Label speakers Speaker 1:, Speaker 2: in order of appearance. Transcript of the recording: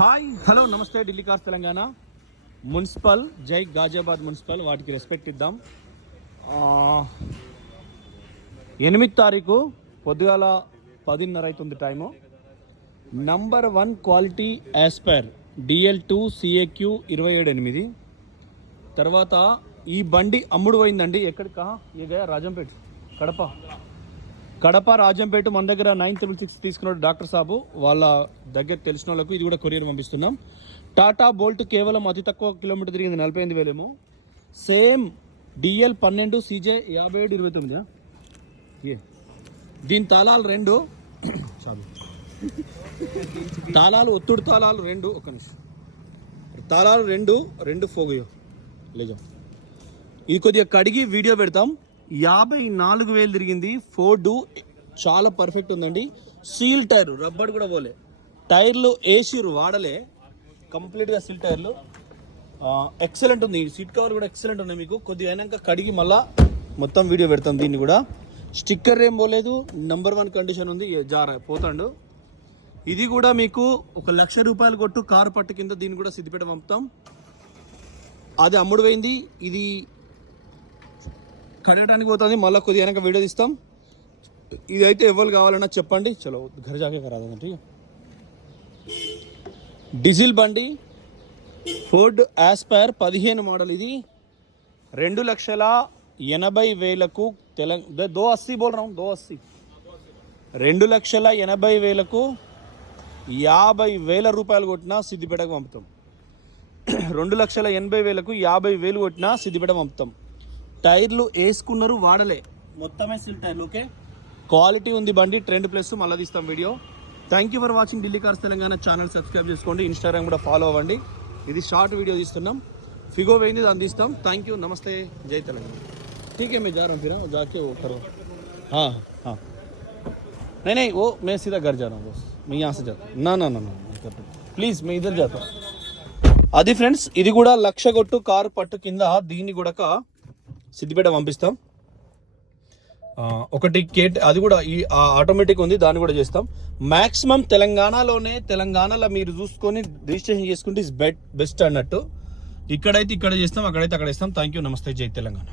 Speaker 1: Hi hello నమస్తే Delhi cars Telangana. Municipal జై Ghaziabad municipal వాటికి రెస్పెక్ట్ ఇద్దాం. ఎనిమిది తారీఖు పొద్దుగాల పదిన్నర అవుతుంది time. Number one quality Aspire DL two CAQ ఇరవై ఏడు ఎనిమిది. తర్వాత ఈ బండి అమ్ముడు పోయిందండి. ఎక్కడికా? ఇక రాజంపేట. కడప. కడప రాజంపేట మన దగ్గర నైన్ త్రిబుల్ సిక్స్ తీసుకున్నాడు డాక్టర్ సాబు వాళ్ళ దగ్గర తెలిసిన వాళ్ళకు ఇది కూడా కొరియర్ పంపిస్తున్నాం. టాటా బోల్ట్ కేవలం అతి తక్కువ కిలోమీటర్ తిరిగింది నలభై ఎనిమిది వేలేమో. సేమ్ డిఎల్ పన్నెండు సీజే యాభై ఏడు ఇరవై తొమ్మిదా ఏ? దీని తాళాలు రెండు. చాలు. తాళాలు ఒత్తుడు తాళాలు రెండు ఒక నిమిషం. తాళాలు రెండు రెండు ఫోగయో. లేదా ఇది కొద్దిగా కడిగి వీడియో పెడతాం. యాభై నాలుగు వేలు తిరిగింది. ఫోర్డు చాలా పర్ఫెక్ట్ ఉందండి. సీల్ టైర్ రబ్బర్ కూడా పోలే. టైర్లు ఏసీరు వాడలే. కంప్లీట్గా సీల్ టైర్లు. ఎక్సలెంట్ ఉంది. సీట్ కవర్ కూడా ఎక్సలెంట్ ఉన్నాయి మీకు. కొద్దిగా అయినాక కడిగి మళ్ళా మొత్తం వీడియో పెడతాం దీన్ని కూడా. స్టిక్కర్ ఏం పోలేదు. నెంబర్ వన్ కండిషన్ ఉంది. జారా పోతాడు. ఇది కూడా మీకు ఒక లక్ష రూపాయలు కొట్టు కారు పట్టు కింద దీన్ని కూడా సిద్ధిపేట పంపుతాం. అది అమ్ముడు పోయింది. ఇది కడగడానికి పోతుంది. మళ్ళీ కొద్దిగా వెనక వీడియో తీస్తాం. ఇది అయితే ఎవరు కావాలన్నా చెప్పండి. చలో ఘర జాకే కరాదంటే డీజిల్ బండి ఫోర్డ్ యాస్పైర్ పదిహేను మోడల్ ఇది. రెండు లక్షల ఎనభై వేలకు తెలంగాణ దో అస్సీ బోల్ దో అస్సీ. రెండు లక్షల ఎనభై వేలకు యాభై వేల రూపాయలు కొట్టినా సిద్దిపేటకు పంపుతాం. రెండు లక్షల ఎనభై వేలకు యాభై వేలు కొట్టినా సిద్దిపేట పంపుతాం. టైర్లు వేసుకున్నారు వాడలే మొత్తమే సిల్ టైర్లు ఓకే క్వాలిటీ ఉంది బండి ట్రెండ్ ప్లస్ మళ్ళీ తీస్తాం video thank you for watching Delhi cars Telangana channel subscribe చేసుకోండి ఇన్స్టాగ్రామ్ కూడా ఫాలో అవ్వండి ఇది షార్ట్ వీడియో తీస్తున్నాం ఫిగో పోయింది దాన్ని తీస్తాం థ్యాంక్ యూ నమస్తే జై తెలంగాణ ठीक है मैं जा रहा हूँ फिर हाँ, जाके वो करो हाँ हाँ नहीं नहीं वो मैं सीधा घर जा रहा हूँ बस मैं यहाँ से जाता हूँ ना ना ना ना प्लीज़ मैं इधर जाता हूँ అది ఫ్రెండ్స్ ఇది కూడా లక్ష కొట్టు కారు పట్టు కింద దీన్ని కూడా సిద్దిపేట పంపిస్తాం. ఒకటి కేట్ అది కూడా ఈ ఆటోమేటిక్ ఉంది దాన్ని కూడా చేస్తాం. మ్యాక్సిమం తెలంగాణలోనే తెలంగాణలో మీరు చూసుకొని రిజిస్ట్రేషన్ చేసుకుంటే ఇస్ బెట్ బెస్ట్ అన్నట్టు. ఇక్కడైతే ఇక్కడ చేస్తాం అక్కడైతే అక్కడ ఇస్తాం థ్యాంక్ యూ నమస్తే జై తెలంగాణ